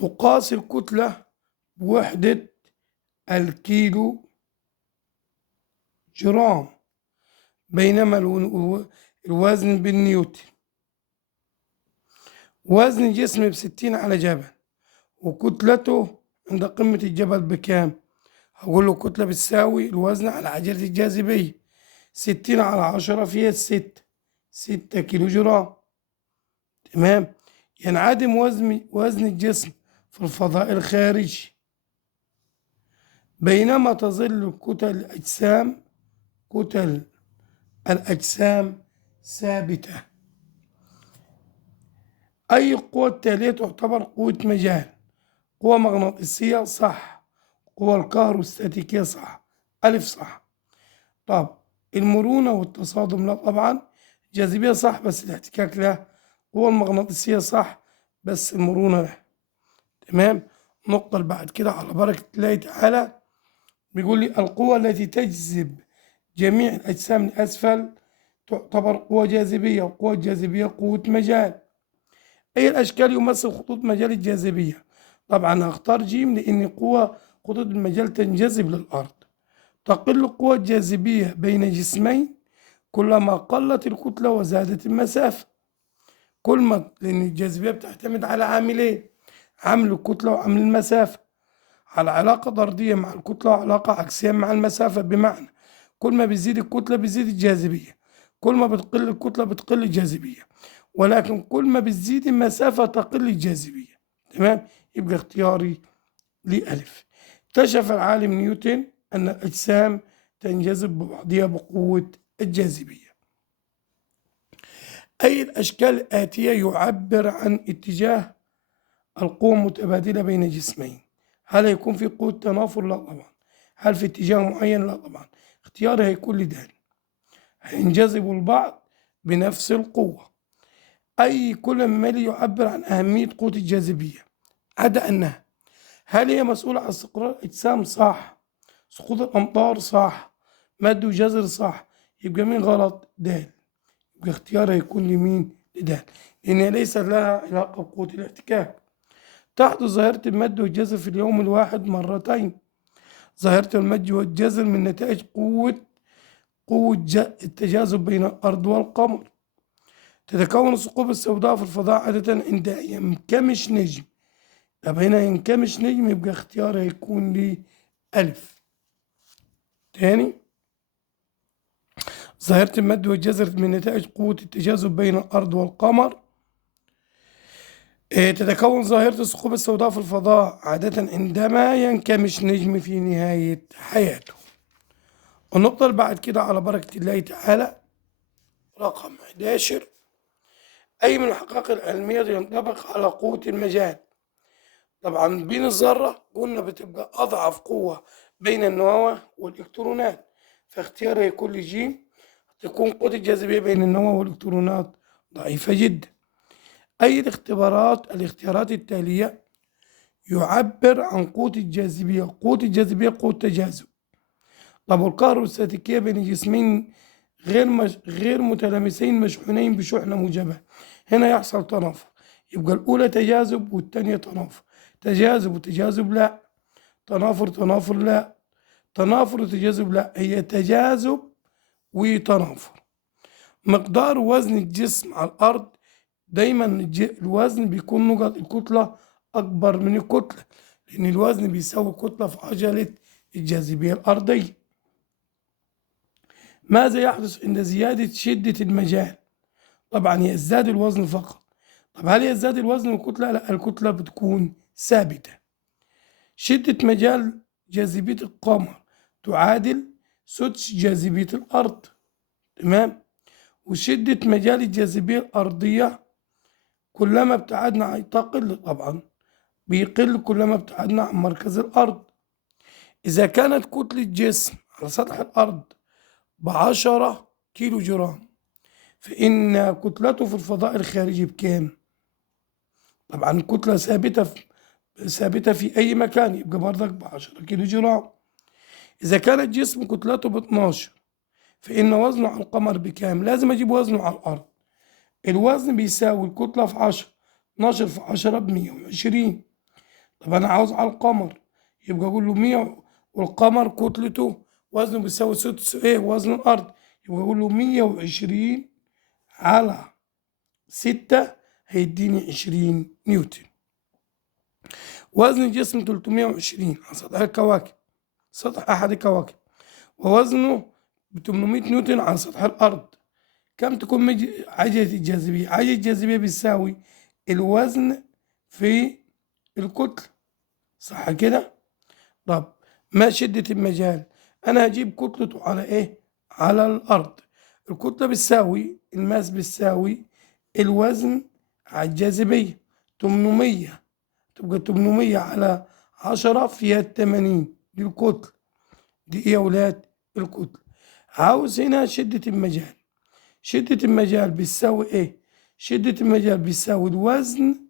تقاس الكتلة بوحدة الكيلو جرام، بينما الوزن بالنيوتن. وزن جسم ب60 على جبل، وكتلته عند قمة الجبل بكام؟ هقول له الكتلة بتساوي الوزن على عجلة الجاذبية، 60 على 10 فيها 6 كيلو جرام. تمام. ينعدم وزن الجسم في الفضاء الخارجي، بينما تظل كتل الأجسام ثابتة. أي قوة التالية تعتبر قوة مجال؟ قوة مغناطيسية صح، قوة الكهروستاتيكية صح، ألف صح. طب المرونة والتصادم لا طبعا. الجاذبية صح بس الاحتكاك لا. قوة المغناطيسية صح بس المرونة لا. تمام. النقطة اللي بعد كده على بركة الله تعالى بيقول لي القوة التي تجذب جميع الأجسام لأسفل تعتبر قوة جاذبية، وقوة الجاذبية قوة مجال. أي الأشكال يمثل خطوط مجال الجاذبية؟ طبعا هختار جيم لأن خطوط المجال تنجذب للأرض. تقل قوة الجاذبية بين جسمين كلما قلت الكتلة وزادت المسافة. لأن الجاذبية بتعتمد على عاملين، عامل الكتلة وعامل المسافة، على علاقة طردية مع الكتلة وعلاقة عكسية مع المسافة. بمعنى كل ما بتزيد الكتلة بتزيد الجاذبية، كل ما بتقل الكتلة بتقل الجاذبية، ولكن كل ما بتزيد المسافة تقل الجاذبية. تمام. يبقى اختياري لألف. اكتشف العالم نيوتن أن الأجسام تنجذب ببعضها بقوة الجاذبية. أي الأشكال الآتية يعبر عن اتجاه القوة المتبادلة بين جسمين؟ هل هيكون في قوة تنافر؟ لا طبعا. هل في اتجاه معين؟ لا طبعا. اختياري هيكون لذلك. هينجذبوا البعض بنفس القوة. أي كل مالي يعبر عن أهمية قوة الجاذبية عدا أنها هل هي مسؤولة عن استقرار الأجسام؟ صح. سقوط الأمطار؟ صح. مد وجزر؟ صح. يبقى مين غلط؟ د. يبقى اختيارها يكون لمين؟ لد، لأن ليس لها علاقة بقوة الاحتكاك. تحدث ظاهرة المد والجزر في اليوم الواحد مرتين. ظاهرة المد والجزر من نتائج قوة التجاذب بين الأرض والقمر. تتكون الثقوب السوداء في الفضاء عادة عند ينكمش نجم. طب هنا ينكمش نجم يبقى اختيارها يكون لي ألف. تاني، ظاهرة المد والجزر من نتائج قوة التجاذب بين الأرض والقمر. تتكون ظاهرة الثقوب السوداء في الفضاء عادة عندما ينكمش نجم في نهاية حياته. النقطة اللي بعد كده على بركة الله تعالى رقم 11. أي من الحقائق العلمية ينطبق على قوة المجال؟ طبعا بين الذرة قلنا بتبقى أضعف قوة بين النواة والإلكترونات، فاختيارها يكون لجيم. تكون قوة الجاذبية بين النواة والإلكترونات ضعيفة جدا. أي الاختيارات التالية يعبر عن قوة الجاذبية؟ قوة الجاذبية قوة تجاذب. طب الكهروستاتيكية بين جسمين غير متلامسين مشحونين بشحنة موجبة، هنا يحصل تنافر. يبقى الأولى تجاذب والتانية تنافر. تجاذب وتجاذب لا، تنافر لا، تنافر وتجاذب لا، هي تجاذب وتنافر. مقدار وزن الجسم على الأرض دايما الوزن بيكون نقط الكتلة أكبر من الكتلة، لأن الوزن بيساوي كتلة في عجلة الجاذبية الأرضية. ماذا يحدث عند زيادة شدة المجال؟ طبعا يزداد الوزن فقط. طب هل يزداد الوزن والكتلة؟ لا، الكتلة بتكون ثابتة. شدة مجال جاذبية القمر تعادل سدس جاذبية الأرض. تمام. وشدة مجال الجاذبية الأرضية كلما ابتعدنا تقل، طبعا بيقل كلما ابتعدنا عن مركز الأرض. إذا كانت كتلة جسم على سطح الأرض ب10 كيلو جرام، فإن كتلته في الفضاء الخارجي بكام؟ طبعا الكتلة ثابتة في أي مكان، يبقى برضك ب10 كيلو جرام. إذا كان الجسم كتلته ب12، فإن وزنه على القمر بكام؟ لازم أجيب وزنه على الأرض. الوزن بيساوي الكتلة في 10، 12 في 10 ب120. طب أنا عاوز على القمر، يبقى أقول له 100، والقمر كتلته وزنه بيساوي سدس وزن الأرض، يبقى أقول له 120 على 6 هيديني 20 نيوتن. وزن الجسم 320 على سطح الكواكب، سطح أحد الكواكب، ووزنه ب 800 نيوتن على سطح الأرض. كم تكون عجلة الجاذبية؟ عجلة الجاذبية بتساوي الوزن في الكتلة، صح كده؟ طب ما شدة المجال؟ أنا هجيب كتلته على على الأرض. الكتلة بتساوي الماس بتساوي الوزن على الجاذبية 800، تبقى 800 على 10 فيها 80، دي الكتلة، دي إيه يا ولاد؟ الكتلة. عاوز هنا شدة المجال. شدة المجال بتساوي شدة المجال بتساوي الوزن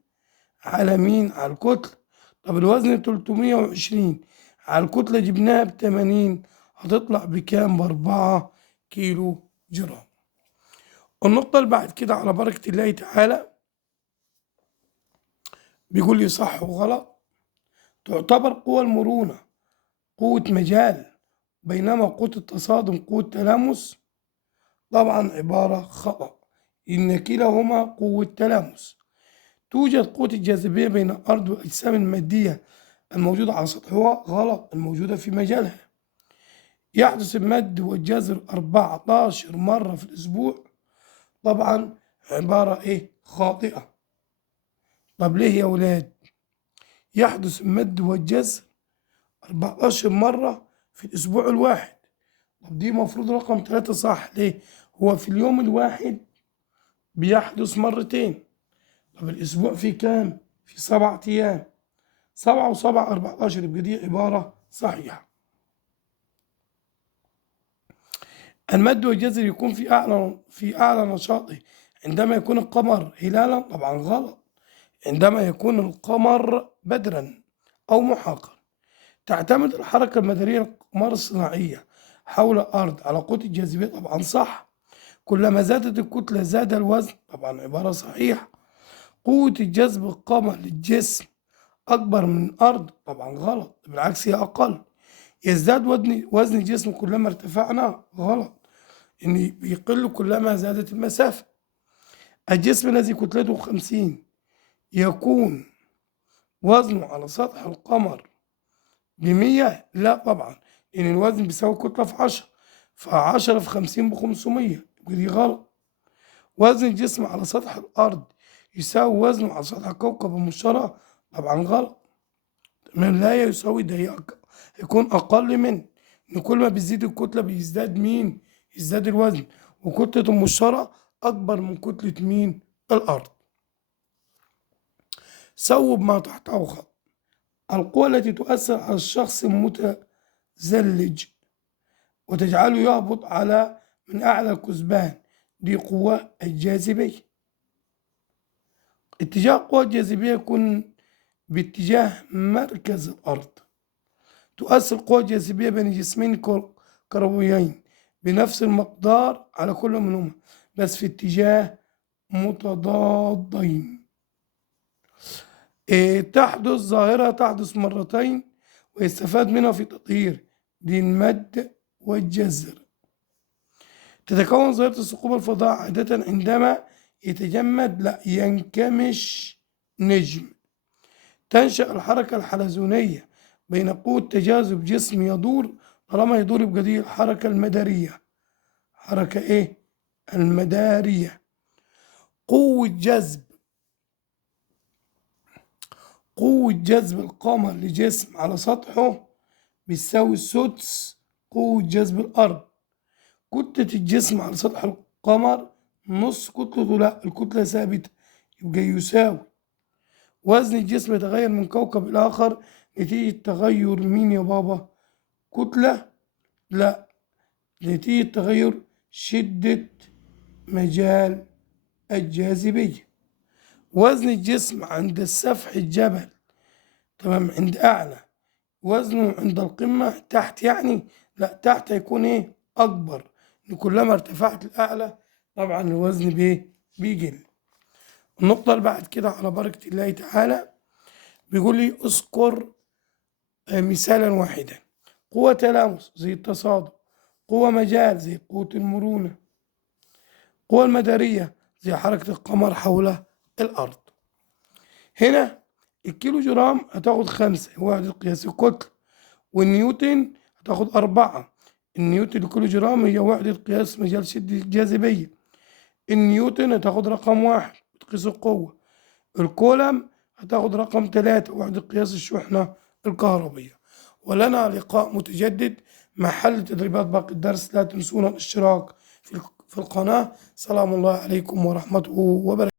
على مين؟ على الكتلة. طب الوزن 320 على الكتلة جبناها ب80، هتطلع بكام؟ ب4 كيلو جرام. النقطة اللي بعد كده على بركة الله تعالى بيقول لي صح وغلط. تعتبر قوى المرونة قوة مجال، بينما قوة التصادم قوة تلامس. طبعا عبارة خطأ، إن كلاهما قوة تلامس. توجد قوة الجاذبية بين الأرض والأجسام المادية الموجودة على سطحها، غلط، الموجودة في مجالها. يحدث المد والجزر 14 مرة في الأسبوع. طبعا عبارة خاطئة. طب ليه يا ولاد؟ يحدث المد والجزر 14 مرة في الأسبوع الواحد. طب دي مفروض رقم 3 صح، ليه؟ هو في اليوم الواحد بيحدث مرتين. طب الأسبوع فيه كام؟ في 7 أيام، 7 و7 14، يبقى دي عبارة صحيحة. المد والجزر يكون في أعلى نشاطه عندما يكون القمر هلالا. طبعا غلط، عندما يكون القمر بدرا أو محاقا. تعتمد الحركة المدارية للأقمار الصناعية حول الأرض على قوة الجاذبية. طبعا صح، كلما زادت الكتلة زاد الوزن. طبعا عبارة صحيحة. قوة الجذب القمر للجسم أكبر من الأرض. طبعا غلط، بالعكس هي أقل. يزداد وزن الجسم كلما ارتفعنا. غلط، إن بيقل كلما زادت المسافة. الجسم الذي كتلته 50 يكون وزنه على سطح القمر ب100؟ لا طبعا، لأن الوزن بيساوي كتلة في 10، ف10 في 50 ب500، ودي غلط. وزن الجسم على سطح الأرض يساوي وزنه على سطح كوكب المشتري. طبعا غلط، تمام، لا يساوي، ده هيكون أقل من، إن كل ما بيزيد الكتلة بيزداد مين؟ يزداد الوزن، وكتلة المشتري أكبر من كتلة مين؟ الأرض. صوب ما تحته خط. القوى التي تؤثر على الشخص المتزلج وتجعله يهبط من أعلى الكثبان دي قوة الجاذبية. اتجاه القوى الجاذبية يكون باتجاه مركز الأرض. تؤثر القوى الجاذبية بين جسمين كرويين بنفس المقدار على كل منهما، بس في اتجاه متضادين. تحدث ظاهرة تحدث مرتين ويستفاد منها في تطهير دي المد والجزر. تتكون ظاهرة الثقوب الفضاء عادة عندما ينكمش نجم. تنشأ الحركة الحلزونية بين قوة تجاذب جسم يدور، طالما يدور يبقى دي الحركة المدارية. حركة المدارية. قوة جذب القمر لجسم على سطحه بتساوي سدس قوة جذب الأرض. كتلة الجسم على سطح القمر نص كتلته، لا الكتلة ثابتة، يبقى يساوي. وزن الجسم يتغير من كوكب الآخر نتيجة تغير مين يا بابا؟ كتلة؟ لا، نتيجة تغير شدة مجال الجاذبية. وزن الجسم عند سفح الجبل، تمام، عند أعلى، وزنه عند القمة تحت، يعني لا، تحت هيكون أكبر، كلما ارتفعت الأعلى طبعا الوزن بيقل. النقطة اللي بعد كده على بركة الله تعالى بيقول لي اذكر مثالا واحدا. قوة تلامس زي التصادم، قوة مجال زي قوة المرونة، قوة المدارية زي حركة القمر حول الأرض. هنا الكيلو جرام هتاخد 5 وحدة قياس الكتلة، والنيوتن هتاخد 4. النيوتن لكيلو جرام هي وحدة قياس مجال شدة الجاذبية. النيوتن هتاخد رقم 1 بتقيس القوة. الكولم هتاخد رقم 3 وحدة قياس الشحنة الكهربية. ولنا لقاء متجدد مع حل تدريبات باقي الدرس. لا تنسونا الاشتراك في القناة. سلام الله عليكم ورحمته وبركاته.